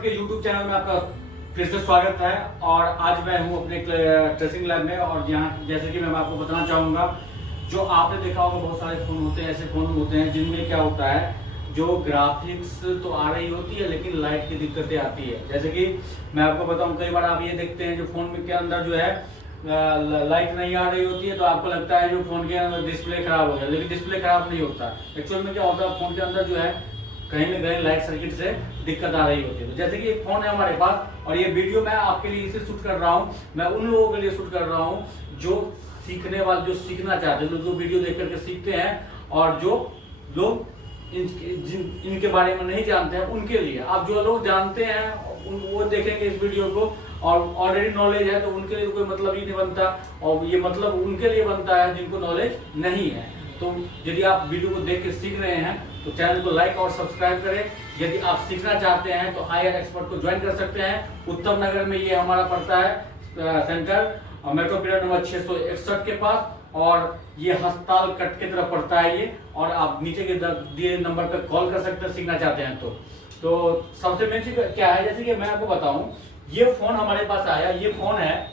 Expert के YouTube channel में आपका फिर से स्वागत है। और आज मैं हूं अपने ट्रेसिंग लैब में, और यहाँ जैसे कि मैं आपको बताना चाहूँगा, जो आपने देखा होगा बहुत सारे फ़ोन होते हैं, ऐसे फ़ोन होते हैं जिनमें क्या होता है, जो ग्राफिक्स तो आ रही होती है लेकिन लाइट की दिक्कतें आती है। जैसे कि मैं आपको बताऊँ, कई बार आप ये देखते हैं जो फ़ोन के अंदर जो है लाइट नहीं आ रही होती है, तो आपको लगता है जो फ़ोन के अंदर डिस्प्ले खराब हो गया, लेकिन डिस्प्ले खराब नहीं होता। एक्चुअल में क्या होता है, फ़ोन के अंदर जो है कहीं न कहीं लाइट सर्किट से दिक्कत आ रही होती है। तो जैसे कि एक फ़ोन है हमारे पास, और ये वीडियो मैं आपके लिए इसे शूट कर रहा हूँ, मैं उन लोगों के लिए शूट कर रहा हूँ जो सीखने वाले, जो सीखना चाहते हैं, जो वीडियो देख करके सीखते हैं, और जो लोग इनके बारे में नहीं जानते हैं उनके लिए। आप जो लोग जानते हैं वो देखेंगे इस वीडियो को, और ऑलरेडी नॉलेज है, तो उनके लिए कोई मतलब ही नहीं बनता, और ये मतलब उनके लिए बनता है जिनको नॉलेज नहीं है। तो यदि आप वीडियो को देख के सीख रहे हैं तो चैनल को लाइक और सब्सक्राइब करें। यदि आप सीखना चाहते हैं तो IR एक्सपर्ट को ज्वाइन कर सकते हैं। उत्तम नगर में ये हमारा पड़ता है सेंटर, मेट्रो पीरियड नंबर 661 के पास, और ये हस्पताल कट की तरफ पड़ता है ये। और आप नीचे के दिए नंबर पर कॉल कर सकते हैं सीखना चाहते हैं तो सबसे मेन चीज क्या है, जैसे कि मैं आपको बताऊं, ये फोन हमारे पास आया, ये फोन है,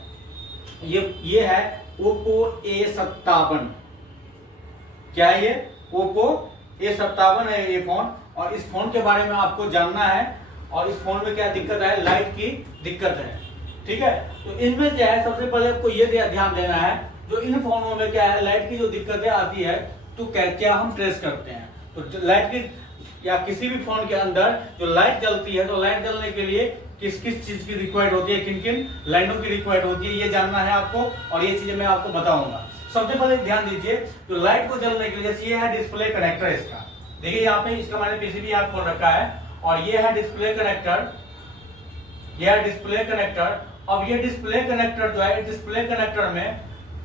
ये है ओप्पो A57। क्या है ये? ओप्पो A57 है ये फोन। और इस फोन के बारे में आपको जानना है, और इस फोन में क्या दिक्कत है, लाइट की दिक्कत है, ठीक है। तो इनमें क्या है, सबसे पहले आपको ये ध्यान देना है, जो इन फोनों में क्या है, लाइट की जो दिक्कतें आती है तो क्या हम ट्रेस करते हैं। तो लाइट की, या किसी भी फोन के अंदर जो लाइट जलती है, तो लाइट जलने के लिए किस किस चीज की रिक्वायर्ड होती है, किन किन लाइनों की रिक्वायर्ड होती है, ये जानना है आपको, और ये चीजें मैं आपको बताऊंगा। सबसे पहले ध्यान दीजिए, तो लाइट को जलने के लिए, जैसे ये है डिस्प्ले कनेक्टर इसका, देखिए यहाँ पे इसका मैंने पीसीबी यहाँ खोल रखा है, और ये है डिस्प्ले कनेक्टर, ये है डिस्प्ले कनेक्टर। अब ये डिस्प्ले कनेक्टर जो है, डिस्प्ले कनेक्टर में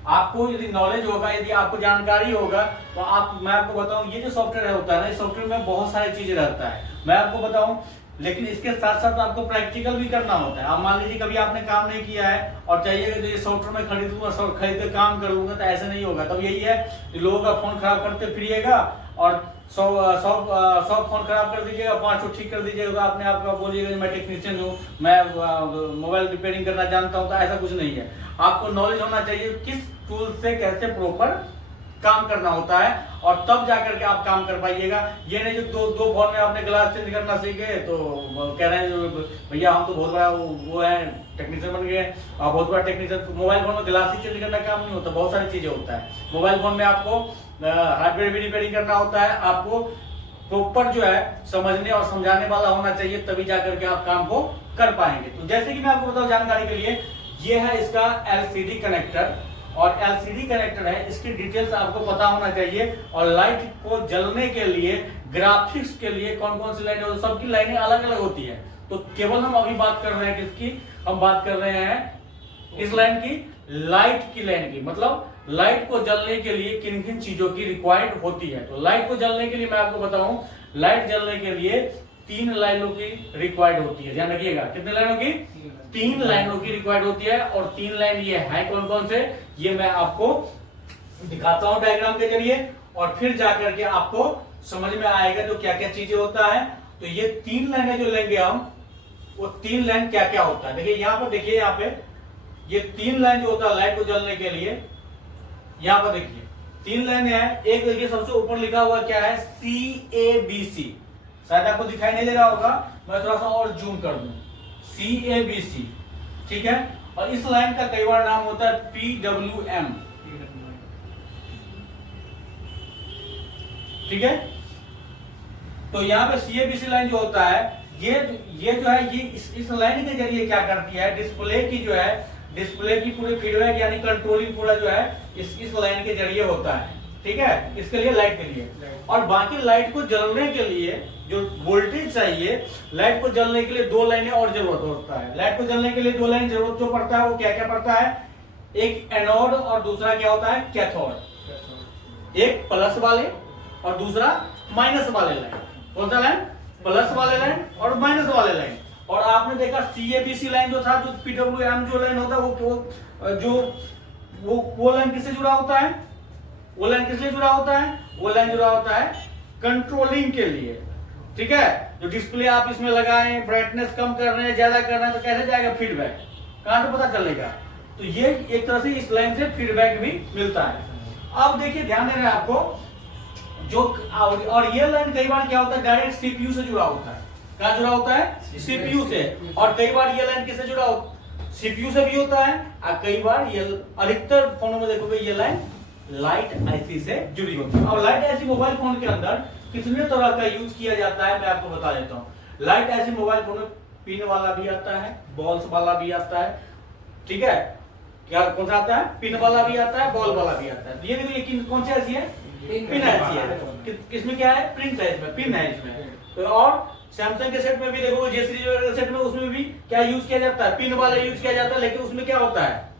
आपको यदि नॉलेज होगा, यदि आपको जानकारी होगा, तो मैं आपको बताऊं, ये जो सॉफ्टवेयर होता है ना, इस सॉफ्टवेयर में बहुत सारी चीजें रहता है, मैं आपको बताऊं। लेकिन इसके साथ साथ आपको प्रैक्टिकल भी करना होता है। आप मान लीजिए कभी आपने काम नहीं किया है और चाहिए कि ये सॉफ्टवेयर में खरीदूंगा, खरीद कर काम कर लूंगा, तो ऐसे नहीं होगा। तब यही है कि लोगों का फोन खराब करते फिरिएगा, और 100 फोन खराब कर दीजिएगा, 5 ठीक कर दीजिएगा, तो आपने आपका बोलिएगा मैं टेक्नीशियन हूँ, मैं मोबाइल रिपेयरिंग करना जानता हूँ। तो ऐसा कुछ नहीं है। आपको नॉलेज होना चाहिए किस टूल से कैसे प्रॉपर काम करना होता है, और तब जाकर के आप काम कर पाइएगा। ये नहीं जो दो फोन में आपने ग्लास चेंज करना सीख गए तो कह रहे हैं भैया हम तो बहुत बड़ा वो है, टेक्नीशियन बन गए, और बहुत बड़ा टेक्नीशियन। मोबाइल फोन में ग्लास ही चेंज करना काम नहीं होता, बहुत सारी चीजें होता है। मोबाइल फोन में आपको हार्डवेयर भी रिपेयरिंग करना होता है, आपको प्रॉपर जो है समझने और समझाने वाला होना चाहिए, तभी जाकर के आप काम को कर पाएंगे। तो जैसे कि मैं आपको बताऊं जानकारी के लिए, ये है इसका LCD कनेक्टर, और LCD कनेक्टर है, इसकी डिटेल्स आपको पता होना चाहिए। और लाइट को जलने के लिए, ग्राफिक्स के लिए कौन कौन सी लाइनें, सबकी लाइनें अलग अलग होती है। तो केवल हम अभी बात कर रहे हैं किसकी, हम बात कर रहे हैं इस लाइन की, लाइट की लाइन की। मतलब लाइट को जलने के लिए किन किन चीजों की रिक्वायर्ड होती है। तो लाइट को जलने के लिए मैं आपको बताऊं, लाइट जलने के लिए 3 लाइनों की रिक्वायर्ड होती है। ध्यान रखिएगा, कितने लाइनों की? 3 लाइनों की रिक्वायर्ड होती है। और 3 लाइन ये है कौन कौन से, ये मैं आपको दिखाता हूं डायग्राम के जरिए, और फिर जाकर के आपको समझ में आएगा जो क्या क्या चीजें होता है। तो ये 3 लाइनें जो लेंगे हम, वो 3 लाइन क्या क्या होता है, देखिए यहाँ पर, देखिए यहाँ पे ये 3 लाइन जो होता है लाइट को जलने के लिए, यहाँ पर देखिए 3 लाइन है। एक देखिए सबसे ऊपर लिखा हुआ क्या है, CABC, शायद आपको दिखाई नहीं दे रहा होगा, मैं थोड़ा सा और जूम कर दूं, CABC, ठीक है। और इस लाइन का कई बार नाम होता है PWM, ठीक है। तो यहाँ पे CABC लाइन जो होता है, ये जो है, ये इस लाइन के जरिए क्या करती है, डिस्प्ले की जो है, डिस्प्ले की पूरी फीडबैक यानी कंट्रोलिंग पूरा जो है इस लाइन के जरिए होता है, ठीक है, इसके लिए, लाइट के लिए। और बाकी लाइट को जलने के लिए जो वोल्टेज चाहिए, लाइट को जलने के लिए 2 लाइनें और जरूरत होता है। लाइट को जलने के लिए 2 लाइन जरूरत जो पड़ता है, वो क्या क्या पड़ता है, एक एनोड और दूसरा क्या होता है, कैथोड। एक प्लस वाले और दूसरा माइनस वाले लाइन। कौन सा लाइन? प्लस वाले लाइन और माइनस वाले लाइन। और आपने देखा CABC लाइन जो था, जो PWM जो लाइन होता है, वो लाइन किससे जुड़ा होता है, वो लाइन किस लिए जुड़ा होता है, वो लाइन जुड़ा होता है कंट्रोलिंग के लिए, ठीक है। जो डिस्प्ले आप इसमें लगाएं, ब्राइटनेस कम कर रहे हैं, ज्यादा कर रहे हैं, तो कैसे जाएगा फीडबैक, कहां से पता चलेगा? तो ये एक तरह से इस लाइन से फीडबैक भी मिलता है। अब देखिए ध्यान देना है आपको, जो और ये लाइन कई बार क्या होता है डायरेक्ट सीपीयू से जुड़ा होता है। कहां जुड़ा होता है? सीपीयू से। और कई बार ये लाइन किससे जुड़ा होता है? सीपीयू से भी होता है, और कई बार ये अधिकतर फोनों में देखोगे ये लाइन लाइट आईसी से जुड़ी होती है। और लाइट आईसी मोबाइल फोन के अंदर कितने तरह का यूज किया जाता है मैं आपको बता देता हूं। लाइट आईसी मोबाइल फोन में पिन वाला भी आता है, बॉल्स वाला भी आता है, ठीक है? क्या कौन सा आता है? पिन वाला भी आता है, बॉल वाला भी आता है। तो ये देखिए ये कौन सी आईसी है? पिन आईसी है। किसमें क्या है? प्रिंट है इसमें, पिन है इसमें। तो और सैमसंग के सेट में भी देखो, जे सीरीज वगैरह सेट में उसमें भी क्या यूज किया जाता है? पिन वाला यूज किया जाता है, लेकिन उसमें क्या होता है?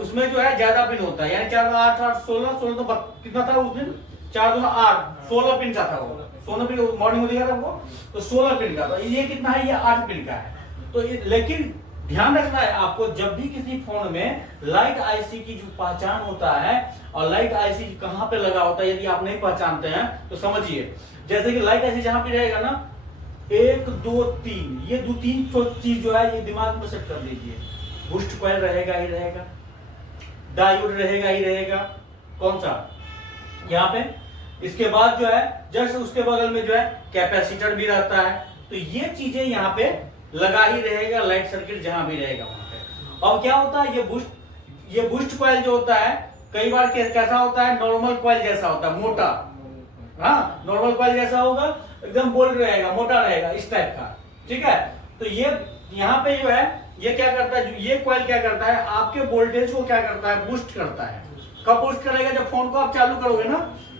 उसमें जो है ज्यादा पिन होता है, यानी 4 8 8 16 16 तो कितना था उस दिन? 4 2 8 16 पिन का था वो। 16 पिन मॉर्निंग में दिखा था आपको, तो 16 पिन का था। ये कितना है? ये 8 पिन का है। तो लेकिन ध्यान रखना है आपको, जब भी किसी फोन में लाइट आईसी की जो पहचान होता है और लाइट आईसी कहां पे लगा होता है, यदि आप नहीं पहचानते हैं तो समझिए, जैसे कि लाइट आईसी जहां पे रहेगा ना 1 2 3, ये 2 3 चीज जो है ये दिमाग में सेट कर लीजिए। बूस्ट कॉइल रहेगा ही रहेगा, डायोड रहेगा ही रहेगा, कौन सा? यहाँ पे। इसके बाद जो है जस्ट उसके बगल में जो है कैपेसिटर भी रहता है। तो ये चीजें यहाँ पे लगा ही रहेगा, लाइट सर्किट जहां भी रहेगा वहां पे। और क्या होता है? ये बूस्ट कॉइल जो होता है कई बार कैसा होता है? नॉर्मल कॉइल जैसा होता है, मोटा। हाँ, नॉर्मल कॉइल जैसा होगा, एकदम बोल्ड रहेगा, मोटा रहेगा, इस टाइप का, ठीक है? तो ये यहाँ पे जो है ये क्या करता है? ये कॉइल क्या करता है? आपके वोल्टेज को क्या करता है? बूस्ट करता है। कब बूस्ट करेगा? जब फोन को आप चालू करोगे ना,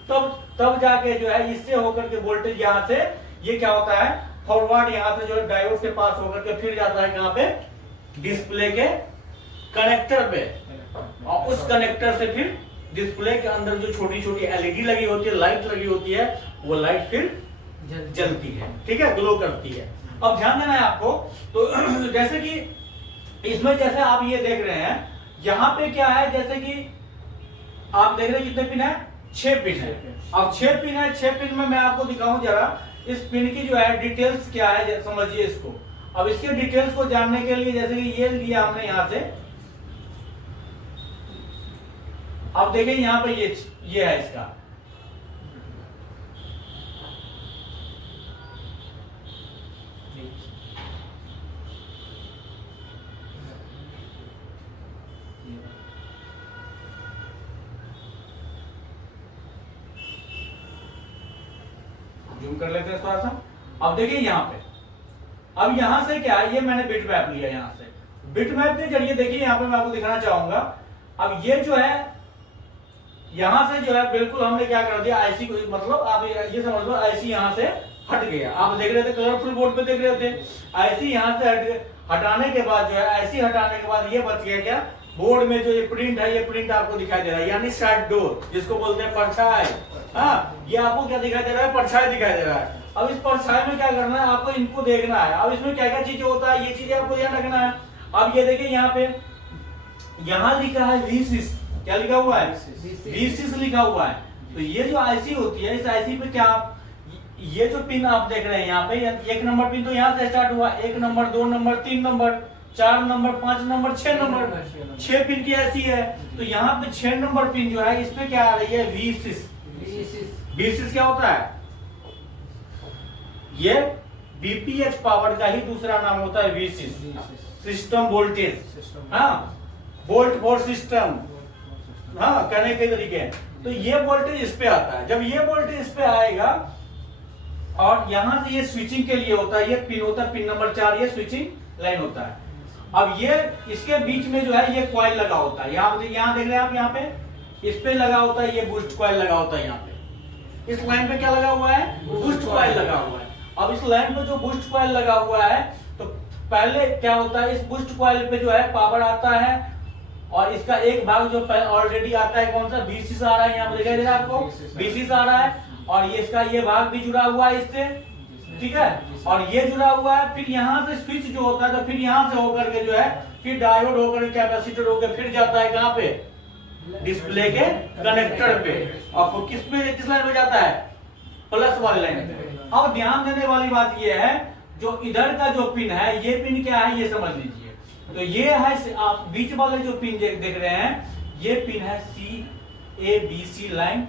तब जाके जो है इससे होकर के वोल्टेज यहाँ से ये क्या होता है? फॉरवर्ड यहाँ से जो है डायोड के पास होकर के फिर जाता है कहाँ पे? डिस्प्ले के कनेक्टर पे। और उस कनेक्टर से फिर डिस्प्ले के अंदर जो छोटी छोटी एलईडी लगी होती है, लाइट लगी होती है, वो लाइट फिर जलती है, ठीक है? ग्लो करती है। अब ध्यान देना है आपको, तो जैसे कि इसमें जैसे आप ये देख रहे हैं, यहाँ पे क्या है? जैसे कि आप देख रहे हैं कितने पिन है? 6 पिन है। अब 6 पिन है, 6 पिन में मैं आपको दिखाऊं जरा इस पिन की जो है डिटेल्स क्या है, समझिए इसको। अब इसके डिटेल्स को जानने के लिए जैसे कि ये लिया हमने यहां से, अब देखिए यहां पे ये है इसका, जूम कर लेते हैं थोड़ा सा। अब देखिए यहाँ पे, अब यहां से क्या है? ये मैंने बिट मैप लिया यहां से। बिट मैप के जरिए देखिए यहाँ पे मैं आपको दिखाना चाहूंगा। अब ये जो है यहां से जो है बिल्कुल हमने क्या कर दिया? आईसी को, मतलब आप ये समझ लो आईसी यहां से हट गया। आप देख रहे थे कलरफुल बोर्ड पे देख रहे थे, आईसी यहां से हटाने के बाद जो है, आईसी हटाने के बाद ये बच गया क्या? बोर्ड में जो ये प्रिंट है, ये प्रिंट आपको दिखाई दे रहा है, यानी शैडो जिसको बोलते हैं परछाई। हाँ, ये आपको क्या दिखाई दे रहा है? परछाई दिखाई दे रहा है। अब इस परछाई में क्या करना है? आपको इनको देखना है। अब इसमें क्या क्या चीजें होता है, ये चीजें आपको ध्यान रखना है। अब ये देखिए यहाँ पे, यहाँ लिखा है V6, क्या लिखा हुआ है? V6 लिखा हुआ है। तो ये जो आईसी होती है, इस आईसी पे क्या ये जो पिन आप देख रहे हैं यहाँ पे, 1 नंबर पिन तो यहाँ से स्टार्ट हुआ, 1 number 2 number 3 number 4 number 5 number 6 number, 6 pin की ऐसी है। तो यहाँ पे 6 नंबर पिन जो है इसमें क्या आ रही है? V6। V6 क्या होता है? ये बीपीएच पावर का ही दूसरा नाम होता है V6, सिस्टम वोल्टेज। हाँ, वोल्ट फॉर सिस्टम, हाँ, कहने के तरीके। तो ये वोल्टेज इस पे आता है। जब ये वोल्टेज इस पे आएगा और यहां से ये स्विचिंग के लिए होता है, ये पिन होता है, पिन नंबर 4, ये स्विचिंग लाइन होता है। अब ये इसके बीच में जो है ये कॉइल लगा होता है, यहाँ देख रहे हैं आप, यहाँ पे इस पे लगा होता है, ये बूस्ट कॉइल लगा होता है। यहाँ पे इस लाइन पे क्या लगा हुआ है? बूस्ट कॉइल लगा हुआ है। अब इस लाइन पे जो बूस्ट कॉइल लगा हुआ है, तो पहले क्या होता है? इस बूस्ट कॉइल पे जो है पावर आता है, और इसका एक भाग जो ऑलरेडी आता है, कौन सा? V6 आ रहा है, यहाँ पे दिखाई दे रहा है आपको, V6 आ रहा है। और ये इसका ये भाग भी जुड़ा हुआ है इससे, ठीक है? और ये जुड़ा हुआ है। फिर यहाँ से स्विच जो होता है, तो फिर यहाँ से होकर के जो है फिर डायोड होकर कैपेसिटर होकर फिर जाता है कहाँ पे? डिस्प्ले के कनेक्टर पे। और किस लाइन पे जाता है? प्लस वाली लाइन पे। अब ध्यान देने वाली बात ये है, जो इधर का जो पिन है, ये पिन क्या है ये समझ लीजिए। तो ये है, आप बीच वाले जो पिन देख रहे हैं, ये पिन है CABC लाइन,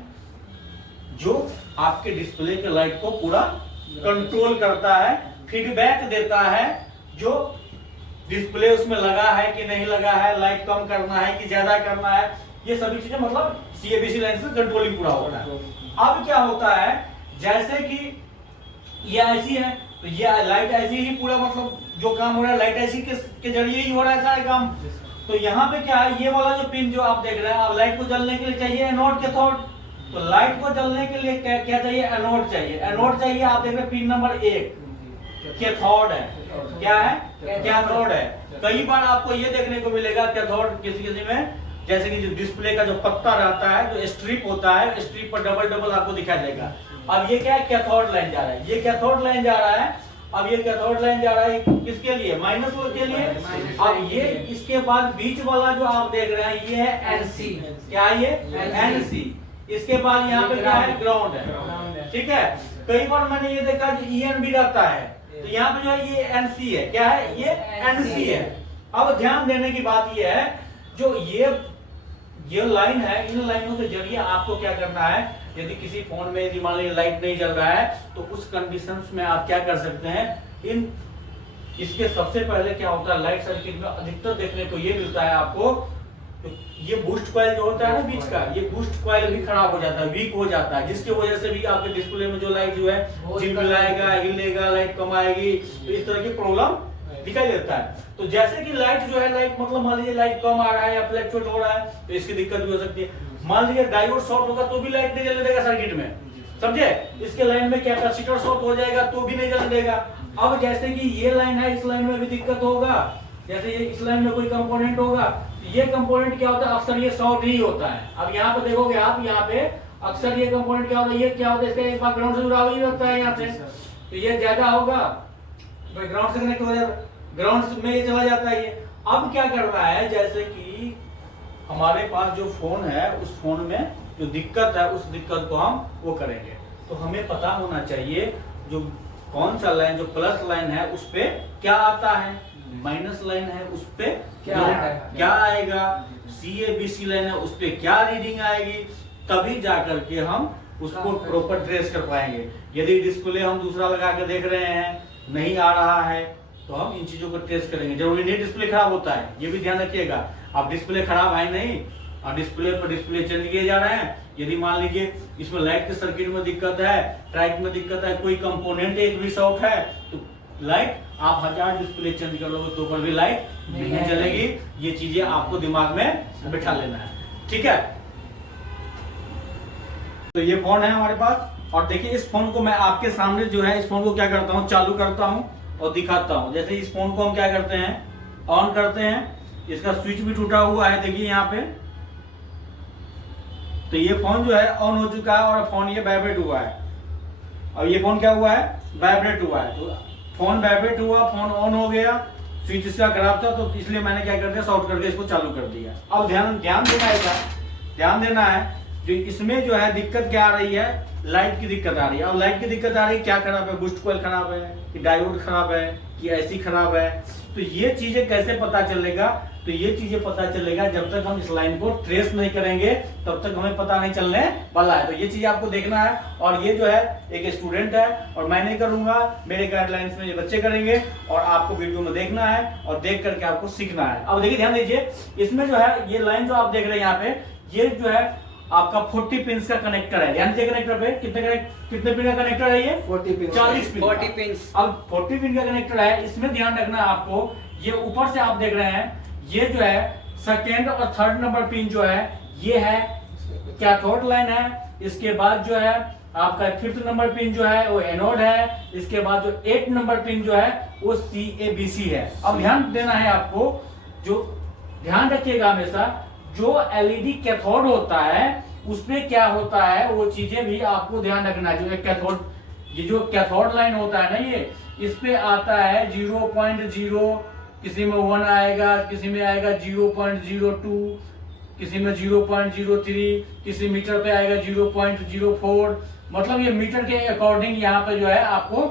जो आपके डिस्प्ले के लाइट को पूरा कंट्रोल करता है, फीडबैक देता है, जो डिस्प्ले उसमें लगा है कि नहीं लगा है, लाइट कम करना है कि ज्यादा करना है, ये सभी चीजें मतलब CABC लाइन से कंट्रोलिंग पूरा हो रहा है। अब क्या होता है, जैसे कि ये ऐसी है तो ये लाइट ऐसी ही पूरा मतलब जो काम हो रहा है लाइट ऐसी के जरिए ही हो रहा है सारा काम। तो यहाँ पे क्या है, ये वाला जो पिन जो आप देख रहे हैं, अब लाइट को जलने के लिए चाहिए एनोड कैथोड। तो लाइट को जलने के लिए क्या चाहिए, एनोड चाहिए। एनोड चाहिए, आप देख रहे हैं पिन नंबर 1 कैथोड है। क्या है, कैथोड है। कई बार आपको ये देखने को मिलेगा कैथोड किसी में, जैसे कि जो डिस्प्ले का जो पत्ता रहता है, जो स्ट्रिप होता है, स्ट्रिप पर डबल आपको दिखाई देगा। अब ये क्या है, कैथोड लाइन जा रहा है, ये कैथोड लाइन जा रहा है। अब ये कैथोड लाइन जा रहा है किसके लिए, माइनस के लिए। अब ये इसके बाद बीच वाला जो आप देख रहे हैं, ये है NC। क्या है ये, NC। इसके बाद यहाँ पे क्या है, ग्राउंड है। ठीक है, कई बार मैंने ये देखा कि EN भी रहता है, तो यहाँ पे जो है ये NC है। क्या है, ये NC है। अब ध्यान देने की बात ये है, जो ये लाइन है, इन लाइनों के जरिए आपको क्या करना है, यदि किसी फोन में यदि मान लीजिए लाइट नहीं जल रहा है, तो उस कंडीशंस में आप क्या कर सकते हैं, इसके सबसे पहले क्या होता है, लाइट सर्किट में अधिकतर देखने को ये मिलता है आपको, तो ये बूस्ट कॉइल जो होता है ना बीच का, ये बूस्ट कॉइल भी खराब हो जाता है, वीक हो जाता है, जिसकी वजह से भी आपके डिस्प्ले में जो लाइट जो है झिलमिलाएगा, हिलेगा, लाइट कम आएगी, तो इस तरह की प्रॉब्लम दिखाई देता है। तो जैसे कि लाइट जो है, लाइट मतलब मान लीजिए लाइट कम आ रहा है या फ्लैक्चुएट हो रहा है, तो इसकी दिक्कत भी हो सकती है। मान लीजिए डायोड शॉर्ट होगा तो भी लाइट नहीं जलने देगा सर्किट में, समझे। इसके लाइन में कैपेसिटर शॉर्ट हो जाएगा तो भी नहीं जलने देगा। अब जैसे कि ये लाइन है, इस लाइन में भी दिक्कत होगा, जैसे ये इस लाइन में कोई कंपोनेंट होगा, ये कंपोनेंट क्या होता है, अक्सर ये शॉर्ट ही होता है। अब यहाँ पे देखोगे आप, यहाँ पे अक्सर ये कंपोनेंट क्या होता है, ये क्या होता है, इसका एक बार ग्राउंड से जुड़ा हुआ होता है यहाँ से, तो ये ज्यादा होगा, ग्राउंड से कनेक्ट हो जाएगा, ग्राउंड में ये चला जाता है। ये अब क्या करना है, जैसे कि हमारे पास जो फोन है, उस फोन में जो दिक्कत है, उस दिक्कत को हम वो करेंगे। तो हमें पता होना चाहिए जो कौन सा लाइन, जो प्लस लाइन है उस पे क्या आता है, माइनस लाइन है उस पे क्या आएगा, CABC लाइन है उस पे क्या रीडिंग आएगी, तभी जाकर के हम उसको प्रॉपर ट्रेस कर पाएंगे। यदि डिस्प्ले हम दूसरा लगा के देख रहे हैं, नहीं आ रहा है, तो हम इन चीजों को ट्रेस करेंगे। जरूरी नहीं डिस्प्ले खराब होता है, ये भी ध्यान रखिएगा। अब डिस्प्ले खराब है नहीं, और डिस्प्ले पर डिस्प्ले चेंज किए जा रहे हैं, यदि मान लीजिए इसमें लाइट के सर्किट में दिक्कत है, ट्रैक में दिक्कत है, कोई कंपोनेंट एक भी शॉर्ट है, तो लाइट आप 1000 डिस्प्ले चेंज कर लोगे तो पर भी लाइट नहीं जलेगी। ये चीजें आपको दिमाग में बिठा लेना है, ठीक है। तो ये फोन है हमारे पास, और देखिए इस फोन को मैं आपके सामने जो है, इस फोन को क्या करता हूँ, चालू करता हूँ और दिखाता हूँ। जैसे इस फोन को हम क्या करते हैं, ऑन करते हैं, इसका स्विच भी टूटा हुआ है, देखिए यहाँ पे। तो ये फोन जो है ऑन हो चुका है, और फोन ये वाइब्रेट हुआ है। अब ये फोन क्या हुआ है, वाइब्रेट हुआ है। तो फोन वाइब्रेट हुआ, फोन ऑन हो गया, स्विच इसका खराब था, तो इसलिए मैंने क्या कर दिया, शॉर्ट करके इसको चालू कर दिया। अब ध्यान देना है, जो इसमें जो है दिक्कत क्या आ रही है, लाइट की दिक्कत आ रही है। और लाइट की दिक्कत आ रही है, क्या खराब है, बूस्ट कॉइल खराब है कि डायोड खराब है कि ऐसी खराब है। तो ये चीजें कैसे पता चलेगा, तो ये चीजें पता चलेगा जब तक हम इस लाइन को ट्रेस नहीं करेंगे, तब तक हमें पता नहीं चलने वाला है। तो ये चीज आपको देखना है, और ये जो है एक स्टूडेंट है और मैं नहीं करूंगा, मेरे गाइडलाइंस में ये बच्चे करेंगे, और आपको वीडियो में देखना है और देख करके आपको सीखना है। अब देखिए ध्यान दीजिए, इसमें जो है ये लाइन जो आप देख रहे हैं यहाँ पे, ये जो है आपका 40 पिन का कनेक्टर है। ध्यान से कनेक्टर पे कितने पिन का कनेक्टर है, ये 40 पिन, 40 पिन। 40 पिन। अब 40 पिन का कनेक्टर है, इसमें ध्यान रखना है आपको, ये ऊपर से आप देख रहे हैं, ये जो है सेकेंड और थर्ड नंबर पिन जो है, ये है कैथोड लाइन है। इसके बाद जो है आपका 5th नंबर पिन जो है वो एनोड है। इसके बाद जो 8 नंबर पिन जो है वो CABC है। अब ध्यान देना है आपको, जो ध्यान रखिएगा हमेशा, जो LED कैथोड होता है उसमें क्या होता है, वो चीजें भी आपको ध्यान रखना है। जो एक कैथोड, ये जो कैथोड लाइन होता है ना, ये इस पे आता है 0.0, किसी में 1 आएगा, किसी में आएगा 0.02, किसी में 0.03, किसी मीटर पे आएगा 0.04, मतलब ये मीटर के अकॉर्डिंग यहाँ पे जो है आपको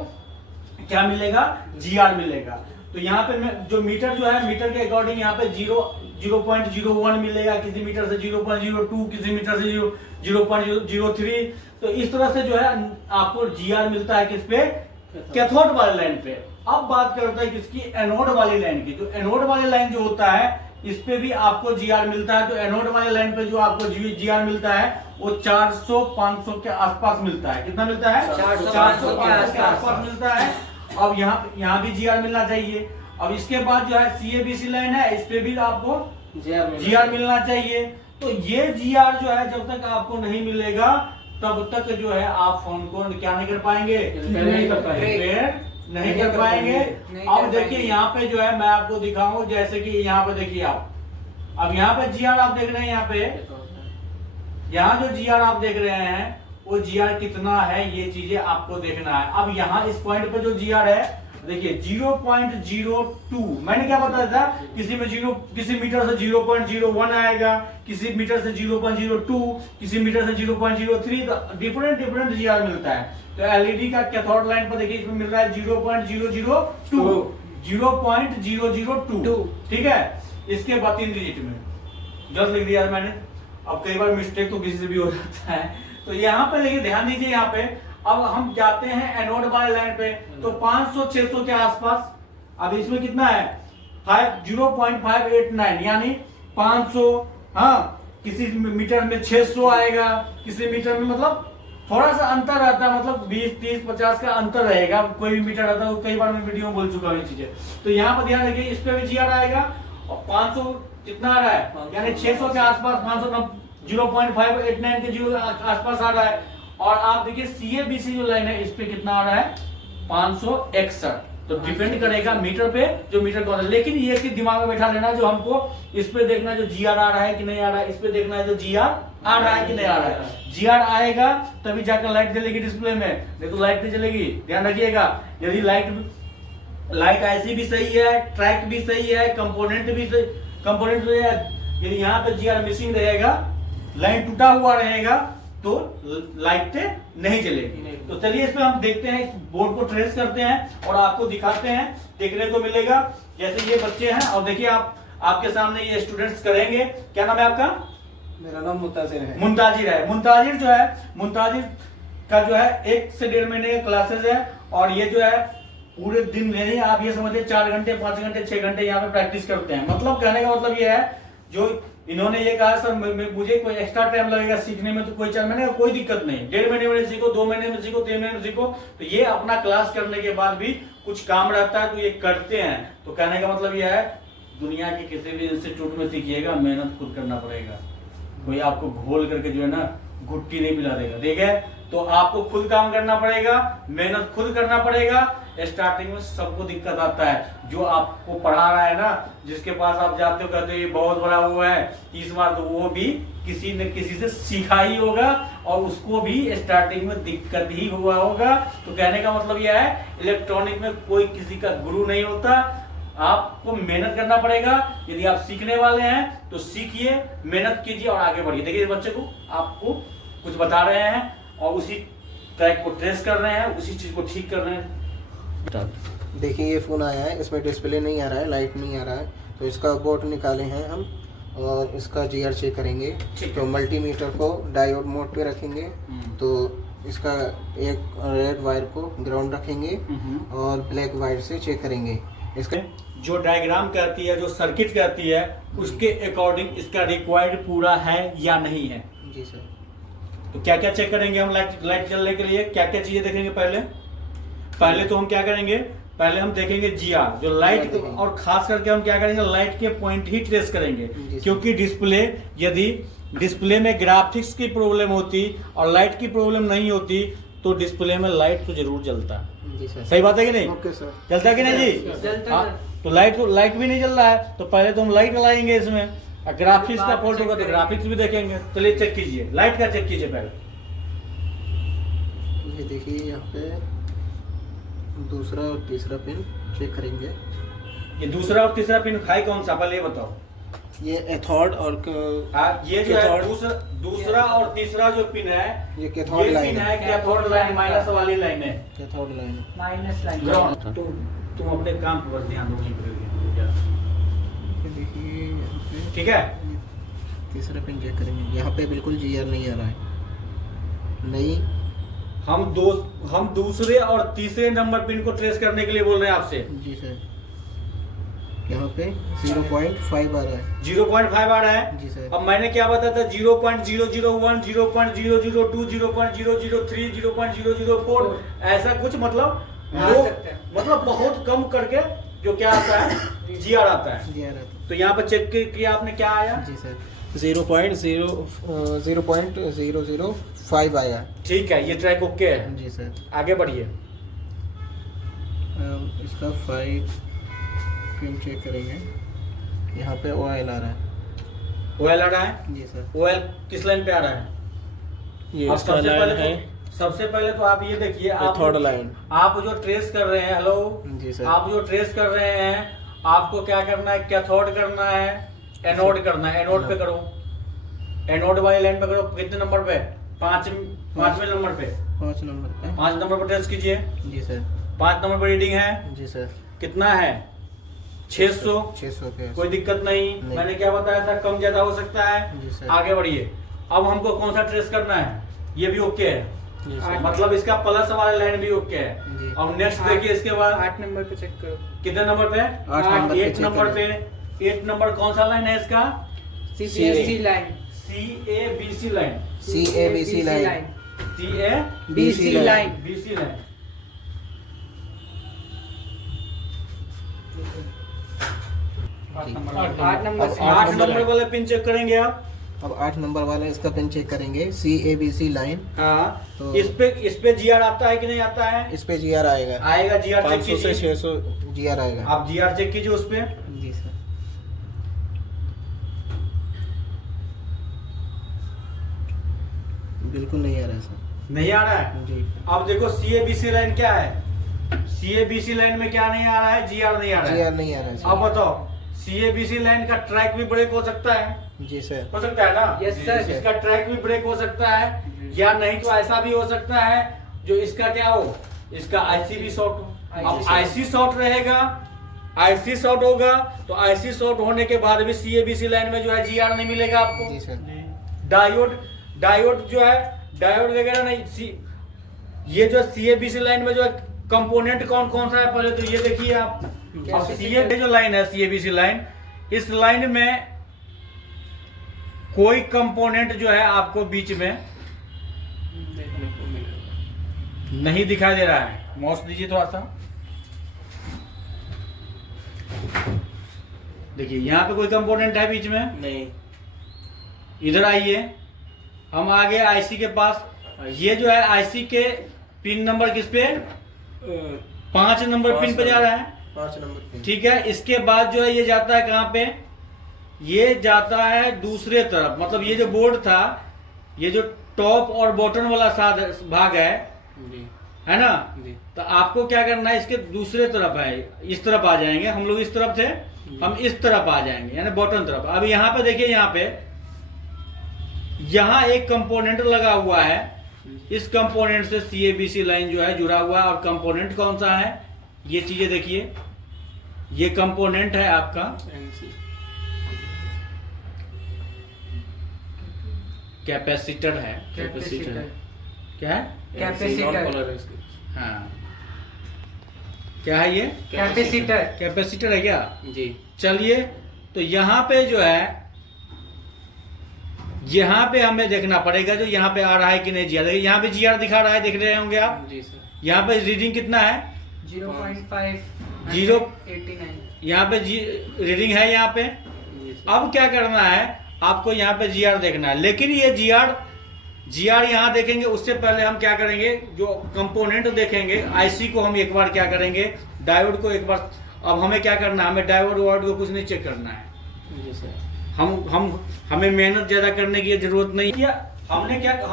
क्या मिलेगा, GR मिलेगा। तो यहाँ पे जो मीटर जो है, मीटर के अकॉर्डिंग यहाँ पे 0.01 मिलेगा, किसी मीटर से 0.02, किसी मीटर से 0.03। तो इस तरह से जो है आपको GR मिलता है किस पे, कैथोड वाले लाइन पे। अब बात करते हैं किसकी, एनोड वाली लाइन की। जो एनोड वाली लाइन जो होता है इस पे भी आपको GR मिलता है। तो एनोड वाले लाइन पे जो आपको GR मिलता है वो 400-500 के आसपास मिलता है। कितना मिलता है, 400-500 के आसपास मिलता है। अब यहाँ भी GR मिलना चाहिए। अब इसके बाद जो है CABC लाइन है, इस पे भी आपको GR मिलना चाहिए। तो ये GR जो है जब तक आपको नहीं मिलेगा तब तक जो है आप फोन को क्या नहीं कर पाएंगे, नहीं कर पाएंगे। अब देखिए यहाँ पे जो है मैं आपको दिखाऊं, जैसे कि यहाँ पे देखिए आप, अब यहाँ पे GR आप देख रहे हैं, यहाँ जो GR आप देख रहे हैं वो GR कितना है, ये चीजें आपको देखना है। अब यहाँ इस पॉइंट पे जो GR है देखिए 0.02, मैंने क्या बताया था, किसी मीटर से 0.01 आएगा, किसी मीटर से 0.02, किसी मीटर से 0.03, तो डिफरेंट GR मिलता है। तो एलईडी का कैथोड लाइन पर देखिए इसमें मिल रहा है 0.002, ठीक है। इसके बाद 3 डिजिट में जस्ट लिख दिया मैंने। अब कई बार मिस्टेक तो किसी से भी हो जाता है। तो यहाँ पे देखिए, ध्यान दीजिए, यहाँ पे अब हम जाते हैं एनोड वाले लाइन पे, तो 500-600 के आसपास। अब इसमें कितना है 0.589, यानी 500, हाँ किसी मीटर में 600 आएगा, किसी मीटर में मतलब थोड़ा सा अंतर रहता है, मतलब 20, 30, 50 का अंतर रहेगा। कोई भी मीटर रहता है, कई बार मैं वीडियो में बोल चुका हूँ ये चीजें। तो यहाँ पर ध्यान रखिए, इस पे भी GR आएगा। और 500 कितना आ रहा है, यानी 600 के आसपास, 0.589 के आसपास आ रहा है। और आप देखिए CABC जो लाइन है इस पे कितना आ रहा है, 561। तो डिपेंड करेगा मीटर पे, जो मीटर कौन है। लेकिन ये कि दिमाग में बैठा लेना, जो हमको इस पे देखना जो GR आ रहा है कि नहीं आ रहा है, इस पे देखना है जो GR आ रहा है कि नहीं आ रहा है। GR आएगा तभी जाकर लाइट जलेगी डिस्प्ले में, नहीं तो लाइट नहीं जलेगी। ध्यान रखिएगा, यदि लाइट ऐसी भी सही है, ट्रैक भी सही है, कंपोनेंट भी सही, कंपोनेंट यदि यहाँ पे GR मिसिंग रहेगा, लाइन टूटा हुआ रहेगा, तो लाइट नहीं जलेगी। तो चलिए इस पे हम देखते हैं, इस बोर्ड को ट्रेस करते हैं और आपको दिखाते हैं, देखने को मिलेगा। जैसे ये बच्चे हैं और देखिए आपके सामने ये स्टूडेंट्स करेंगे। क्या नाम है आपका? मेरा नाम मुंताजिर है। मुंताजिर जो है, मुंताजिर का जो है 1 से 1.5 महीने के क्लासेस है। और ये जो है पूरे दिन नहीं, आप ये समझिए 4 घंटे, 5 घंटे, 6 घंटे यहाँ पे प्रैक्टिस करते हैं। मतलब कहने का मतलब ये है, जो इन्होंने ये कहा सर मुझे कोई एक्स्ट्रा टाइम लगेगा सीखने में, तो कोई दिक्कत नहीं। 1.5 महीने में सीखो, 2 महीने में सीखो, 3 महीने में सीखो। तो ये अपना क्लास करने के बाद भी कुछ काम रहता है तो ये करते हैं। तो कहने का मतलब ये है, दुनिया के किसी भी इंस्टीट्यूट में सीखिएगा, मेहनत खुद करना पड़ेगा। कोई आपको घोल करके जो है ना घुट्टी नहीं पिला देगा, ठीक है। तो आपको खुद काम करना पड़ेगा, मेहनत खुद करना पड़ेगा। स्टार्टिंग में सबको दिक्कत आता है, जो आपको पढ़ा रहा है ना, जिसके पास आप जाते हो कहते हो ये बहुत बड़ा वो है 30 बार, तो वो भी किसी न किसी से सीखा ही होगा और उसको भी स्टार्टिंग में दिक्कत ही हुआ होगा। तो कहने का मतलब यह है, इलेक्ट्रॉनिक में कोई किसी का गुरु नहीं होता, आपको मेहनत करना पड़ेगा। यदि आप सीखने वाले हैं तो सीखिए, मेहनत कीजिए और आगे बढ़िए। देखिए इस बच्चे को आपको कुछ बता रहे हैं और उसी ट्रैक को ट्रेस कर रहे हैं, उसी चीज को ठीक कर रहे हैं। देखिए ये फ़ोन आया है, इसमें डिस्प्ले नहीं आ रहा है, लाइट नहीं आ रहा है, तो इसका बोर्ड निकाले हैं हम और इसका GR चेक करेंगे। तो मल्टीमीटर को डायोड मोड पे रखेंगे, तो इसका एक रेड वायर को ग्राउंड रखेंगे और ब्लैक वायर से चेक करेंगे। इसका जो डायग्राम कहती है, जो सर्किट कहती है, उसके अकॉर्डिंग इसका रिक्वायर्ड पूरा है या नहीं है। जी सर। तो क्या क्या चेक करेंगे हम लाइट चलने के लिए, क्या क्या चीजें देखेंगे? पहले तो हम क्या करेंगे, पहले हम देखेंगे GR, जो लाइट, और खास करके हम क्या करेंगे, लाइट के पॉइंट ही ट्रेस करेंगे। क्योंकि यदि डिस्प्ले में ग्राफिक्स की प्रॉब्लम होती और लाइट की प्रॉब्लम नहीं होती तो डिस्प्ले में लाइट तो जरूर जलता। जी सर। सही बात है कि नहीं? Okay sir. जलता कि नहीं जी? तो लाइट भी नहीं जल रहा है, तो पहले तो हम लाइट लगाएंगे इसमें। ग्राफिक्स का फॉल्ट होगा तो ग्राफिक्स भी देखेंगे। चलिए चेक कीजिए, लाइट का चेक कीजिए पहले। ये देखिए यहाँ पे दूसरा और तीसरा पिन चेक करेंगे। ये दूसरा और तीसरा पिन खाई कौन सा, पहले ये बताओ। ये एथॉड और ये जो है कैथोड, दूसरा और तीसरा जो पिन है, ये कैथोड लाइन पिन है कैथोड लाइन, माइनस वाली लाइन है, cathode line. Minus line. Ground. तुम अपने काम पर बस ध्यान दो, वहीं पर ये देखिए यहाँ पे ठीक है। तीसरा पिन चेक करेंगे, यहाँ पे बिल्कुल जीआर नहीं आ रहा है, नहीं। हम दूसरे और तीसरे नंबर पिन को ट्रेस करने के लिए बोल रहे हैं आपसे। जी सर, यहाँ पे 0.5 आ रहा है। 0.5 आ रहा है जी सर। अब मैंने क्या बताया था, 0.001, 0.002, 0.003, 0.004, ऐसा कुछ मतलब मतलब बहुत कम करके जो क्या आता है, जीआर आता है। जीआर आता है। तो यहाँ पर चेक किया आपने, क्या आया? जी सर, 0.005 आया। ठीक है, ये ट्रैक ओके है। जी सर। आगे बढ़िए। इसका 5 पिन चेक करेंगे, यहाँ पे ऑयल आ रहा है। ऑयल आ रहा है? जी सर। ऑयल किस लाइन पे आ रहा है? ये अब इसका लाइन है, सबसे पहले तो आप ये देखिए, आप थर्ड लाइन। आप जो ट्रेस कर रहे हैं, हेलो जी सर। आप जो ट्रेस कर रहे हैं, आपको क्या करना है, कैथोड करना है, एनोड करना है। एनोड पे करो, एनोड वाली लाइन पे करो। कितने नंबर पे? पांचवें नंबर पे। 5 नंबर पे। 5 नंबर पर ट्रेस कीजिए। जी सर। 5 नंबर पर रीडिंग है। जी सर। कितना है? 600। 600 पे। कोई दिक्कत नहीं। मैंने क्या बताया था, कम ज्यादा हो सकता है। जी सर। आगे बढ़िए। अब हमको कौन सा ट्रेस करना है, ये भी ओके है। जी सर। मतलब इसका प्लस वाला लाइन भी ओके है। जी। अब नेक्स्ट देखिए, इसके बाद 8 नंबर पे चेक करो। कितने नंबर पे? 8 नंबर पे 8 check नंबर पे। करें। 8 नंबर कौन सा लाइन है इसका? CABC line. CABC line. CABC line. BC line. BC line. जी। 8 नंबर से। 8 नंबर वाले पिन चेक करेंगे आप। अब 8 नंबर वाला इसका पिन चेक करेंगे, CABC लाइन। हाँ, तो इस पे जीआर आता है कि नहीं आता है? इस पे जीआर आएगा, आएगा। जीआर चेक 500 से कीजिए। 600 जीआर आएगा। आप जीआर चेक कीजिए उस पे। जी सर। बिल्कुल नहीं आ रहा है सर। नहीं आ रहा है। जी। अब देखो, CABC लाइन क्या है? CABC लाइन में क्या नहीं आ रहा है? जीआर नहीं आ रहा है। जीआर नहीं आ रहा है सर। अब बताओ, CABC लाइन का ट्रैक भी ब्रेक हो सकता है? जी सर। हो सकता है ना? Yes, sir. इसका ट्रैक भी ब्रेक हो सकता है, या नहीं तो ऐसा भी हो सकता है जो इसका क्या हो, इसका IC भी शॉर्ट हो। अब IC शॉर्ट रहेगा, IC शॉर्ट होगा, तो IC शॉर्ट होने के बाद भी CABC लाइन में जो है जीआर नहीं मिलेगा आपको। जी सर। डायोड जो है, डायोड वगैरह नहीं। ये जो CABC लाइन में जो है कंपोनेंट कौन कौन सा है, पहले तो ये देखिए आप। अब CABC जो लाइन है, CABC लाइन, इस लाइन में कोई कंपोनेंट जो है आपको बीच में नहीं दिखाई दे रहा है। माउस दीजिए थोड़ा सा, देखिए यहाँ पे कोई कंपोनेंट है बीच में? नहीं। इधर आइए, हम आ गए आईसी के पास। ये जो है आईसी के पिन नंबर किस पे? 5 नंबर पिन पे जा रहा है। 5 नंबर पिन। ठीक है। इसके बाद जो है ये जाता है कहाँ पे? ये जाता है दूसरे तरफ। मतलब ये जो बोर्ड था, ये जो टॉप और बॉटम वाला भाग है, जी। है ना? जी। तो आपको क्या करना है, इसके दूसरे तरफ है, इस तरफ आ जाएंगे। हम लोग इस तरफ थे, हम इस तरफ आ जाएंगे, यानी बॉटम तरफ। अब यहाँ पे देखिए, यहाँ एक कंपोनेंट लगा हुआ है। इस कंपोनेंट से CABC लाइन जो है जुड़ा हुआ है। और कंपोनेंट कौन सा है, ये चीजें देखिए। ये कंपोनेंट है आपका कैपेसिटर है। कैपेसिटर। क्या है? कैपेसिटर। हाँ, क्या है ये? कैपेसिटर। कैपेसिटर है क्या? जी। चलिए, तो यहाँ पे जो है, यहाँ पे हमें देखना पड़ेगा जो यहाँ पे आ रहा है कि नहीं जीआर। यहाँ पे जीआर दिखा रहा है, देख रहे होंगे आप। जी सर। यहाँ पे रीडिंग कितना है? 0.5 0.89। यहाँ पे रीडिंग है यहाँ पे। अब क्या करना है, आपको यहाँ पे जीआर देखना है। लेकिन ये जीआर यहाँ देखेंगे, उससे पहले हम क्या करेंगे, जो कंपोनेंट देखेंगे, आईसी को हम एक बार क्या करेंगे, डायोड को एक बार। अब हमें क्या करना है, हमें डायोड वायोड को कुछ नहीं चेक करना है। जी सर। हमें मेहनत ज्यादा करने की जरूरत नहीं है। हम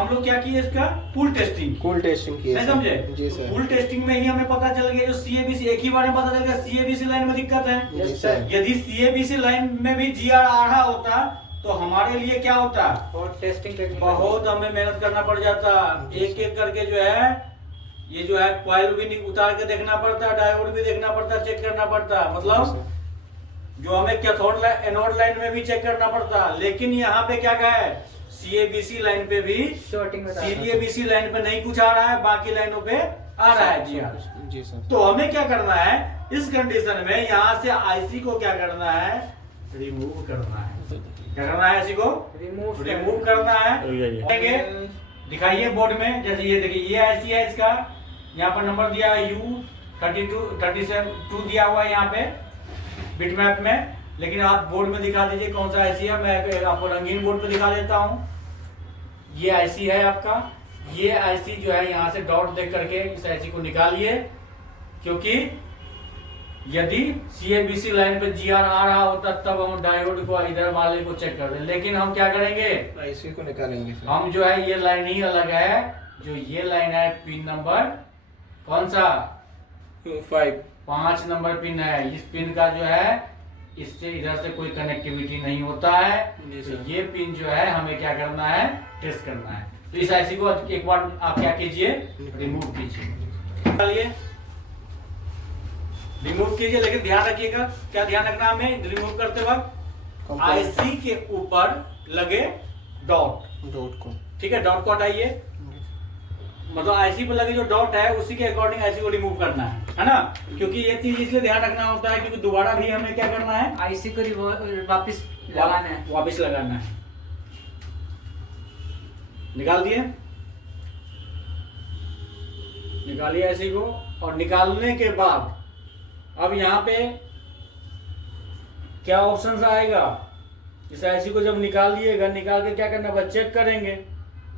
लोग क्या किए इसका फुल टेस्टिंग कूल टेस्टिंग किया नहीं सर। समझे। जी सर। फुल टेस्टिंग में ही हमें पता चल गया जो सीएबीसी एक ही बार में पता चल गया सीएबीसी लाइन में दिक्कत है। जी सर। यदि सीएबीसी लाइन में भी जीआर आ रहा होता तो हमारे लिए क्या होता, बहुत टेस्टिंग करनी बहुत हमें मेहनत करना पड़ जाता, एक एक करके जो है ये जो है कॉइल भी उतार के देखना पड़ता, डायोड भी देखना पड़ता, चेक करना पड़ता, मतलब जो हमें कैथोड एनोड लाइन में भी चेक करना पड़ता। लेकिन यहाँ पे क्या है सीएबीसी लाइन पे भी शॉर्टिंग में सीएबीसी लाइन पे नहीं कुछ आ रहा है, बाकी लाइनों पे आ रहा है जीआर। जी सर। तो हमें क्या करना है इस कंडीशन में, यहाँ से आईसी को क्या करना है, रिमूव करना है। क्या करना है, आईसी को रिमूव करना है। दिखाइए बोर्ड में, जैसे ये देखिए ये आईसी है, इसका यहाँ पर नंबर दिया है U32 दिया हुआ है यहाँ पे बिट मैप में। लेकिन आप बोर्ड में दिखा दीजिए कौन सा आईसी है, मैं आपको रंगीन बोर्ड पे दिखा देता हूँ। ये आईसी है आपका, ये आईसी जो है यहाँ से डॉट देख करके इस आईसी को निकालिए, क्योंकि यदि सीएबीसी लाइन पे जीआर आ रहा होता तब हम डायोड को इधर वाले को चेक कर दें। लेकिन हम क्या करेंगे, आईसी को निकालेंगे सर। हम जो है ये लाइन ही अलग है, जो ये लाइन है पिन नंबर कौन सा 5 नंबर पिन है, इस पिन का जो है इससे इधर से कोई कनेक्टिविटी नहीं होता है। तो ये पिन जो है हमें क्या करना है, टेस्ट करना है। तो इस आईसी को एक बार आप क्या कीजिए, रिमूव कीजिए, रिमूव कीजिए। लेकिन ध्यान रखिएगा, क्या ध्यान रखना हमें रिमूव करते वक्त, आईसी के ऊपर लगे डॉट को, ठीक है, डॉट को हटाइए। मतलब आईसी पे लगे जो डॉट है उसी के अकॉर्डिंग आईसी को रिमूव करना है ना। क्योंकि ये चीज इसलिए ध्यान रखना होता है क्योंकि दोबारा भी हमें क्या करना है, आईसी को वापस लगाना है, वापस लगाना है। निकाल दिए, निकालिए आईसी को। और निकालने के बाद अब यहाँ पे क्या ऑप्शन आएगा, इस आईसी को जब निकाल दिएगा, निकाल के क्या करना है, चेक करेंगे।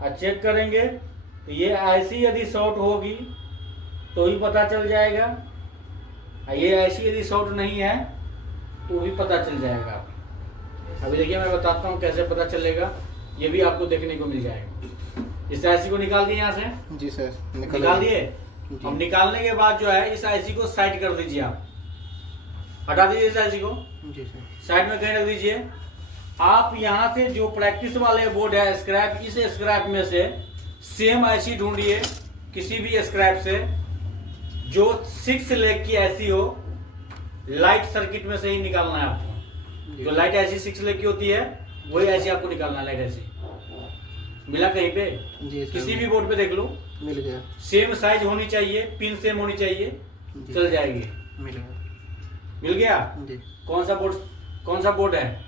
और चेक करेंगे तो ये आईसी यदि शॉर्ट होगी तो ही पता चल जाएगा, और ये आईसी यदि शॉर्ट नहीं है तो भी पता चल जाएगा। अभी देखिए मैं बताता हूँ कैसे पता चलेगा, ये भी आपको देखने को मिल जाएगा। इस आईसी को निकाल दिए यहाँ से। जी सर, निकाल दिए। अब निकालने के बाद जो है इस आईसी को साइड कर दीजिए, आप हटा दीजिए इस आईसी को, जी सर, साइड में कहीं रख दीजिए। आप यहाँ से जो प्रैक्टिस वाले बोर्ड है स्क्रैप, इस स्क्रैप में से सेम आईसी ढूंढिए, किसी भी स्क्रैप से जो 6 लेग की आईसी हो, लाइट सर्किट में से ही निकालना है आपको। जो लाइट आईसी 6 लेग की होती है वही आईसी आपको निकालना है। लाइट आईसी मिला कहीं पे, जी सर, किसी भी बोर्ड पे देख लो, मिल गया, सेम साइज होनी चाहिए, पिन सेम होनी चाहिए, चल जाएगी। मिल गया। जी। कौन सा बोर्ड है,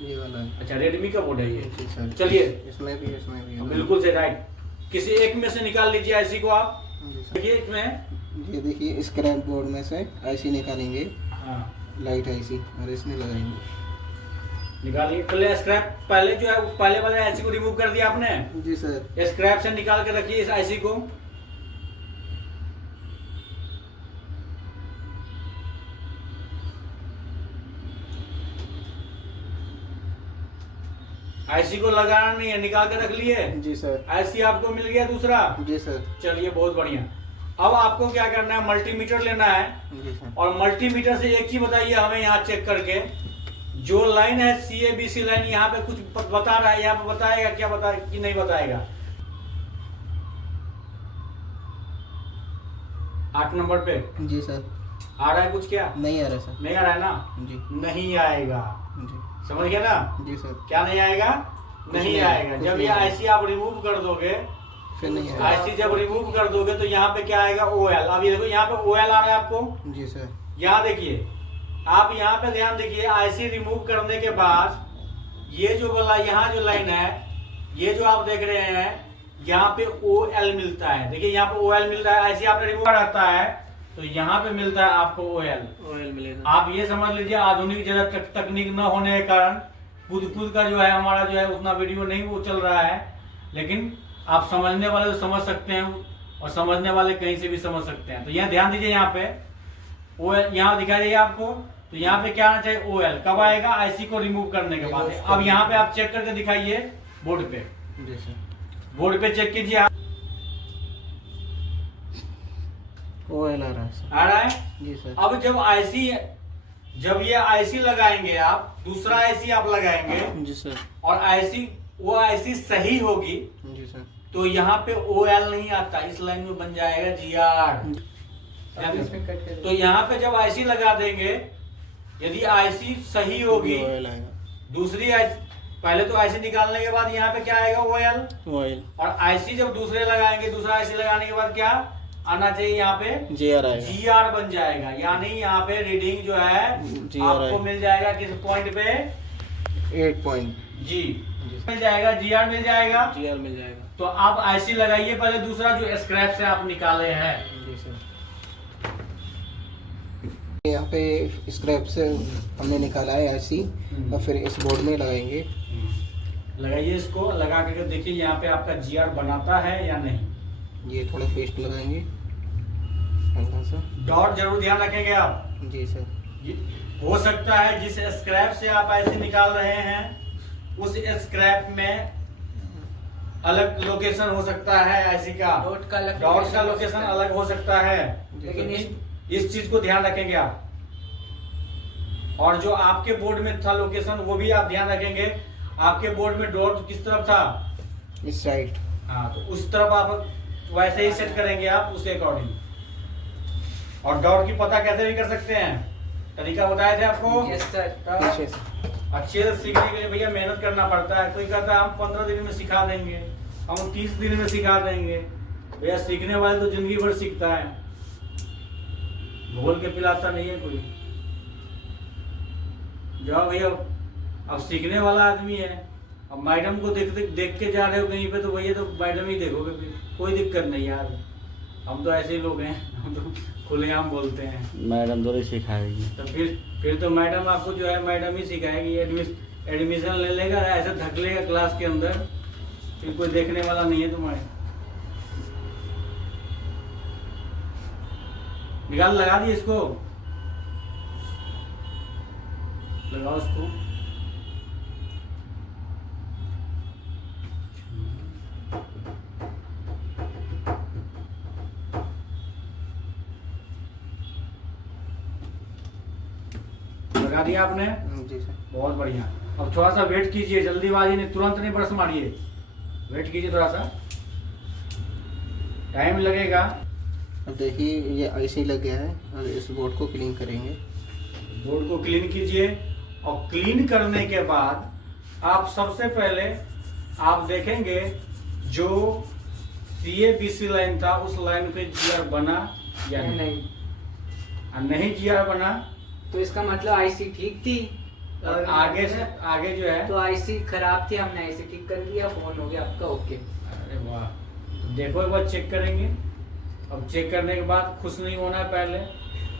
ये वाला है। अच्छा रेडमी का बोर्ड है ये। जी सर। चलिए, इसमें भी है। बिल्कुल से राइट, किसी एक में से निकाल लीजिए आईसी को आप। जी सर। देखिए इसमें, ये देखिए स्क्रैप बोर्ड में से आईसी निकालेंगे, हाँ लाइट आईसी, और इसमें लगाएंगे। निकालिए। पहले स्क्रैप, पहले जो है पहले वाले आईसी को रिमूव कर दिया आपने, जी सर। स्क्रैप से निकाल के रखिए इस आईसी को। आईसी को लगाना नहीं है, निकाल के रख लिए। जी सर। आईसी आपको मिल गया दूसरा। जी सर। चलिए बहुत बढ़िया। अब आपको क्या करना है, मल्टीमीटर लेना है। जी सर। और मल्टीमीटर से एक ही बताइए हमें यहाँ चेक करके, जो लाइन है सीएबीसी लाइन, यहाँ पे कुछ बता रहा है, यहाँ पे बताएगा क्या बता कि नहीं बताएगा। 8 नंबर पे जी सर। आ रहा है कुछ, क्या नहीं आ रहा सर। नहीं आ रहा है ना, जी। नहीं आएगा, जी। समझ गया ना। जी सर। क्या नहीं आएगा, नहीं आएगा। कुछ जब नहीं ये आएगा। आईसी आप रिमूव कर दोगे, फिर नहीं आएगा। आईसी जब रिमूव कर दोगे तो यहाँ पे क्या आएगा, ओएल। अब ये देखो यहाँ पे ओएल आ रहा है आपको। जी सर। यहाँ देखिए, आप यहाँ पे ध्यान देखिए, आईसी रिमूव करने के बाद ये जो वाला यहाँ जो लाइन है, ये जो आप देख रहे हैं, यहाँ पे ओएल मिलता है। देखिए यहाँ पे ओएल मिल रहा है, आईसी आपने रिमूव करता है तो यहाँ पे मिलता है आपको ओएल मिलेगा। आप ये समझ लीजिए, आधुनिक ज्यादा तकनीक न होने के कारण खुद का जो है हमारा जो है उतना वीडियो नहीं वो चल रहा है, लेकिन आप समझने वाले तो समझ सकते हैं और समझने वाले कहीं से भी समझ सकते हैं। तो यहाँ ध्यान दीजिए, यहाँ पे ओएल यहाँ दिखाई देगा आपको। तो यहाँ पे क्या आना चाहिए, ओएल कब आएगा, आईसी को रिमूव करने के बाद। अब यहाँ पे आप चेक करके दिखाइए बोर्ड पे। जी सर। बोर्ड पे चेक कीजिए आप। ऑयल आ रहा है सर। आ रहा है। जी सर। अब जब ये आईसी लगाएंगे आप, दूसरा आईसी आप लगाएंगे जी सर। और वो आईसी सही होगी जी सर। तो यहाँ पे OL नहीं आता, इस लाइन में बन जाएगा GR। इसमें कट कर तो यहाँ पे जब आईसी लगा देंगे, यदि आईसी सही होगी, ऑयल आएगा। दूसरी आईसी, पहले तो आईसी निकालने के बाद यहाँ पे क्या आएगा OL, ऑयल। और आईसी जब दूसरे लगाएंगे, दूसरा आईसी लगाने के बाद क्या आना चाहिए, यहाँ पे GR आएगा। GR बन जाएगा। यानी यहाँ पे रीडिंग जो है GR आपको आएगा। मिल जाएगा किस पॉइंट पे, 8 पॉइंट। जी मिल जाएगा, GR मिल जाएगा। GR मिल जाएगा। तो आप आईसी लगाइए पहले, दूसरा जो स्क्रैप से आप निकाले हैं। जी सर। यहाँ पे स्क्रैप से हमने निकाला है आईसी, और फिर इस बोर्ड में लगाएंगे। लगाइए इसको, लगा करके देखिए यहाँ पे आपका GR बनाता है या नहीं। ये थोड़ा पेस्ट लगाएंगे हल्का सा। डॉट जरूर ध्यान रखेंगे आप। जी सर। हो सकता है जिस स्क्रैप से आप आईसी निकाल रहे हैं उस स्क्रैप में अलग लोकेशन हो सकता है आईसी का, डॉट का लोकेशन अलग हो सकता है। लेकिन इस चीज को ध्यान रखेंगे आप। और जो आपके बोर्ड में था लोकेशन वो भी आप ध्यान रखेंगे। आपके बोर्ड में डॉट किस तरफ था, इस साइड। हाँ, तो उस तरफ आप वैसे ही सेट करेंगे आप उसके अकॉर्डिंग। और डॉट की पता कैसे भी कर सकते हैं, तरीका बताए थे आपको। Yes sir. पीछे से। अच्छे से सीखने के लिए भैया मेहनत करना पड़ता है। कोई कहता है हम 15 दिन में सिखा देंगे, हम 30 दिन में सिखा देंगे। भैया सीखने वाले तो जिंदगी भर सीखता है, घोल के पिलाता नहीं है कोई। जाओ भैया, अब सीखने वाला आदमी है। अब मैडम को देख के जा रहे हो कहीं पे, तो भैया तो मैडम ही देखोगे, फिर कोई दिक्कत नहीं यार। हम तो ऐसे ही लोग हैं, हम तो खुलेआम बोलते हैं। मैडम तो नहीं सिखाएगी। तो फिर तो मैडम आपको जो है मैडम ही सिखाएगी। एडमिशन ले लेगा, ऐसे धक लेगा क्लास के अंदर, फिर कोई देखने वाला नहीं है तुम्हारे। निकाल, लगा दिए इसको, लगाओ इसको। लगा दिया आपने? जी सर। बहुत बढ़िया। अब थोड़ा सा वेट कीजिए, जल्दीबाजी नहीं, तुरंत नहीं ब्रश मारिए, वेट कीजिए थोड़ा सा, टाइम लगेगा। अब देखिए ये आईसी लग गया है। अब इस बोर्ड को क्लीन करेंगे। बोर्ड को क्लीन कीजिए, और क्लीन करने के बाद आप सबसे पहले आप देखेंगे जो CA-BC लाइन था उस लाइन पे GR बना या नहीं। और नहीं GR बना तो इसका मतलब आईसी ठीक थी, और आगे जो है तो आईसी खराब थी, हमने आईसी ठीक कर दिया, फोन हो गया आपका ओके। अरे वाह। तो देखो एक बार चेक करेंगे। अब चेक करने के बाद खुश नहीं होना है,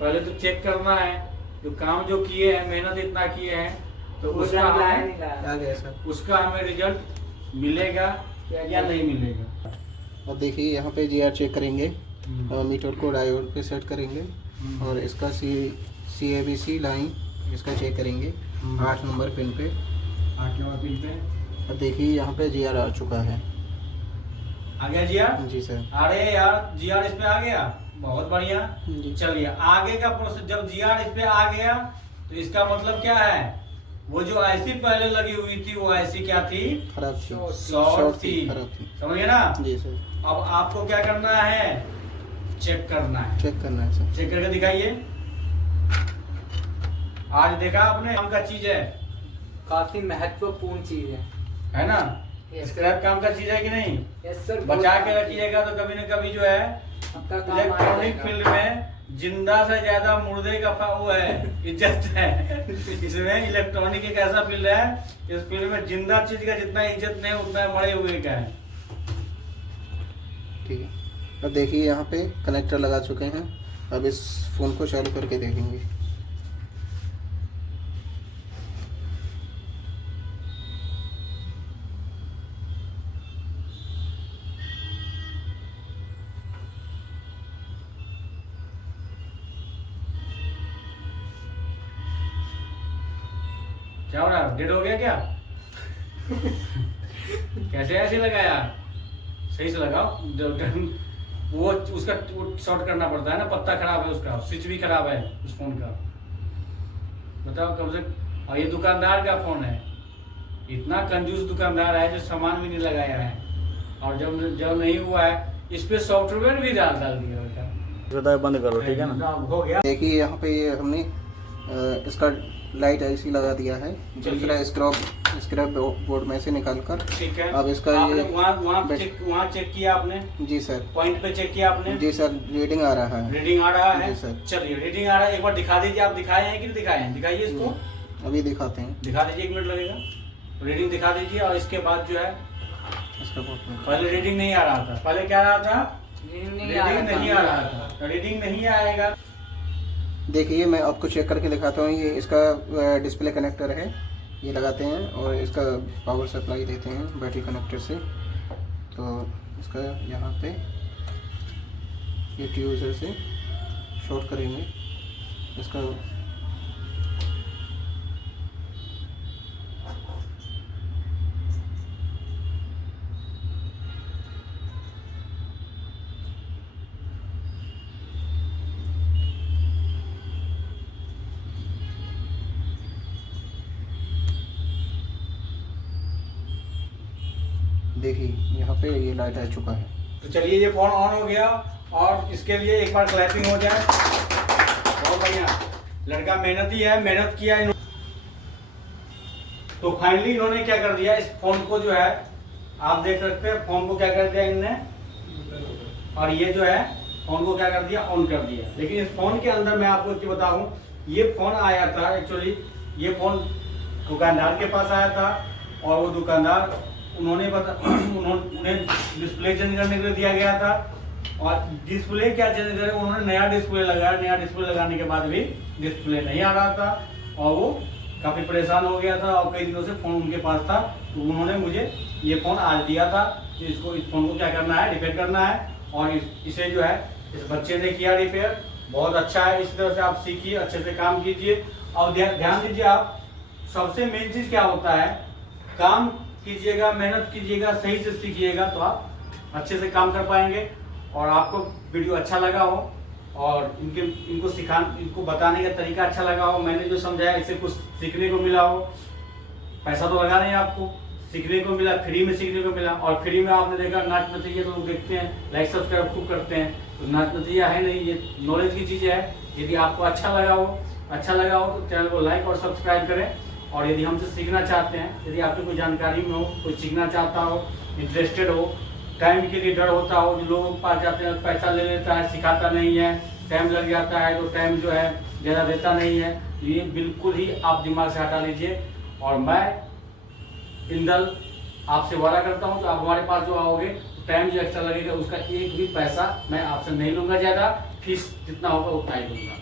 पहले तो चेक करना है। जो काम जो किए हैं, मेहनत इतना किए हैं, तो उसका आ गया सर। उसका हमें रिजल्ट मिलेगा या नहीं मिलेगा। अब देखिए यहाँ पे GR चेक करेंगे, और मीटर को डायोड पे सेट करेंगे, और इसका CA-BC लाइन इसका चेक करेंगे 8 नंबर पिन पे। 8 नंबर पिन पे। अब देखिए यहाँ पे GR आ चुका है। आ गया GR? जी सर। अरे यार GR इस पे आ गया, बहुत बढ़िया। जी। चलिए आगे का प्रोसेस, जब GR इस पे आ गया तो इसका मतलब क्या है, वो जो आईसी पहले लगी हुई थी वो आईसी क्या थी, खराब थी। शॉर्ट थी, खराब थी। समझ गए ना। जी सर। अब आपको क्या करना है, चेक करना है। चेक करना है सर। चेक करके दिखाइए। आज देखा आपने, काम का चीज है, काफी महत्वपूर्ण चीज है ना। Yes. स्क्रैप काम का चीज है कि नहीं। Yes sir. बचा के रखिएगा, तो कभी न कभी जो है आपका काम इलेक्ट्रॉनिक आएगा। फील्ड में जिंदा से ज्यादा मुर्दे का वो है, इज्जत है। इसमें इलेक्ट्रॉनिक एक ऐसा फील्ड है, इस फील्ड में जिंदा चीज का जितना इज्जत नहीं उतना मरे हुए का है। ठीक है। अब देखिए यहाँ पे कनेक्टर लगा चुके हैं। अब इस फोन को चालू करके देखेंगे। क्या हो रहा है, डेड हो गया क्या? कैसे ऐसे लगाया? सही से लगाओ। वो उसका शॉर्ट करना पड़ता है ना, पत्ता खराब है उसका, स्विच भी खराब है उस फोन का। बताओ कम से। और ये दुकानदार का फोन है, इतना कंजूस दुकानदार है जो सामान भी नहीं लगाया है। और जब नहीं हुआ है इस पे सॉफ्टवेयर भी डाल दिया बेटा। बंद करो, ठीक है ना। हो गया। देखिए यहाँ पे ये हमने इसका लाइट ऐसी लगा दिया है, दूसरा स्क्रैप बोर्ड में से निकाल कर। ठीक है। अब इसका आपने ये वहाँ चेक किया आपने? जी सर। पॉइंट पे चेक किया आपने? जी सर, रीडिंग आ रहा है। रीडिंग आ रहा है? जी सर। चलिए रीडिंग आ रहा है, एक बार दिखा दीजिए। आप दिखाए हैं कि नहीं दिखाए हैं? दिखाइए इसको। अभी दिखाते हैं। दिखा दीजिए, 1 मिनट लगेगा। रीडिंग दिखा दीजिए। और इसके बाद जो है इसका बोर्ड में पहले रीडिंग नहीं आ रहा था। पहले क्या आ रहा था? रीडिंग रीडिंग नहीं आ रहा था। रीडिंग नहीं आएगा। देखिए मैं आपको चेक करके दिखाता हूँ। ये इसका डिस्प्ले कनेक्टर है, ये लगाते हैं और इसका पावर सप्लाई देते हैं बैटरी कनेक्टर से। तो इसका यहाँ पे ये ट्यूजर से शॉर्ट करेंगे इसका। देखिए यहाँ पे ये लाइट आ चुका है। तो चलिए ये फोन ऑन हो गया। और इसके लिए एक बार क्लैपिंग हो जाए। बहुत बढ़िया, लड़का मेहनती है, मेहनत किया इन्होंने। तो फाइनली इन्होंने क्या कर दिया, इस फोन को जो है आप देख सकते हैं, फोन को क्या कर दिया इन्होंने, और ये जो है फोन को क्या कर दिया, ऑन कर दिया। लेकिन इस फोन के अंदर मैं आपको क्या बताऊं, ये फोन आया था एक्चुअली, ये फोन दुकानदार के पास आया था। और वो दुकानदार उन्हें डिस्प्ले चेंज करने के लिए दिया गया था। और डिस्प्ले क्या चेंज करे, उन्होंने नया डिस्प्ले लगाया। नया डिस्प्ले लगाने के बाद भी डिस्प्ले नहीं आ रहा था और वो काफ़ी परेशान हो गया था। और कई दिनों से फ़ोन उनके पास था, तो उन्होंने मुझे ये फ़ोन आज दिया था। इस फ़ोन को क्या करना है, रिपेयर करना है। और इसे जो है इस बच्चे ने किया रिपेयर, बहुत अच्छा है। इस तरह से आप सीखिए, अच्छे से काम कीजिए। और ध्यान दीजिए, आप सबसे मेन चीज़ क्या होता है, काम कीजिएगा, मेहनत कीजिएगा, सही से सीखिएगा तो आप अच्छे से काम कर पाएंगे। और आपको वीडियो अच्छा लगा हो और इनको बताने का तरीका अच्छा लगा हो, मैंने जो समझाया इससे कुछ सीखने को मिला हो। पैसा तो लगा नहीं, आपको सीखने को मिला, फ्री में सीखने को मिला। और फ्री में आपने देखा नाच नतीजा तो लोग देखते हैं, लाइक सब्सक्राइब खूब करते हैं। तो नाच नतीजा है नहीं, ये नॉलेज की चीज़ है। यदि आपको अच्छा लगा हो तो चैनल को लाइक और सब्सक्राइब करें। और यदि हमसे सीखना चाहते हैं, यदि आपको कोई जानकारी में हो, कोई सीखना चाहता हो, इंटरेस्टेड हो, टाइम के लिए डर होता हो, जो लोगों के पास जाते हैं पैसा ले लेता है, सिखाता नहीं है, टाइम लग जाता है, तो टाइम जो है ज़्यादा देता नहीं है, ये बिल्कुल ही आप दिमाग से हटा लीजिए। और मैं इंदल आपसे वादा करता हूँ, तो आप हमारे पास जो आओगे तो टाइम जो एक्स्ट्रा लगेगा उसका एक भी पैसा मैं आपसे नहीं लूँगा। ज़्यादा फीस जितना होगा उतना ही लूँगा।